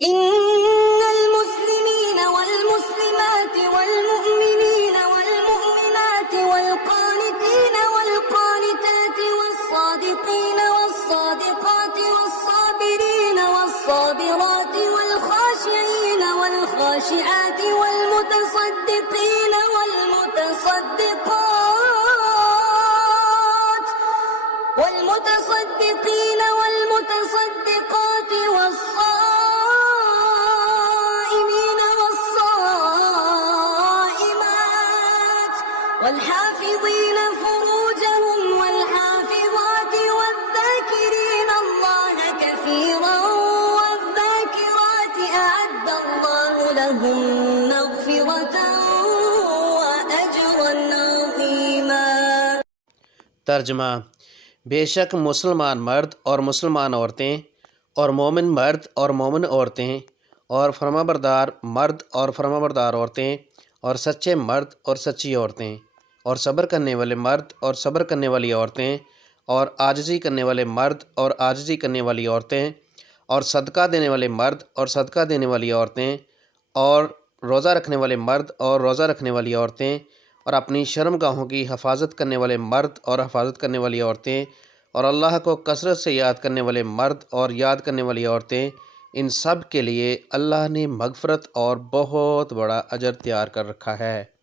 इन्नल मुस्लिमीन वल मुस्लिमात वल मुमिनीन वल मुमिनात वल क़ानितीन वल क़ानितात वस सादिक़ीन वस सादिक़ात वस साबिरीन वस साबिरात वल ख़ाशिईन वल ख़ाशिआत वल मुतसद्दिक़ीन वल मुतसद्दिक़ात والمتصدقين والمتصدقات والصائمين والصائمات والحافظين فروجهم والحافظات والذاكرين الله كثيرا والذاكرات أعد الله لهم مغفرة وأجرا عظيما। तर्जमा। बेशक मुसलमान मर्द और मुसलमान औरतें और मोमिन मर्द और मोमिन औरतें और फरमाबरदार मर्द और फरमाबरदार औरतें और सच्चे मर्द और सच्ची औरतें और सब्र करने वाले मर्द और सब्र करने वाली औरतें और आजिज़ी करने वाले मर्द और आजिज़ी करने वाली औरतें और सदका देने वाले मर्द और सदका देने वाली औरतें और रोज़ा रखने वाले मर्द और रोज़ा रखने वाली औरतें और अपनी शर्मगाहों की हिफाजत करने वाले मर्द और हिफाजत करने वाली औरतें और अल्लाह को कसरत से याद करने वाले मर्द और याद करने वाली औरतें, इन सब के लिए अल्लाह ने मग़फ़िरत और बहुत बड़ा अजर तैयार कर रखा है।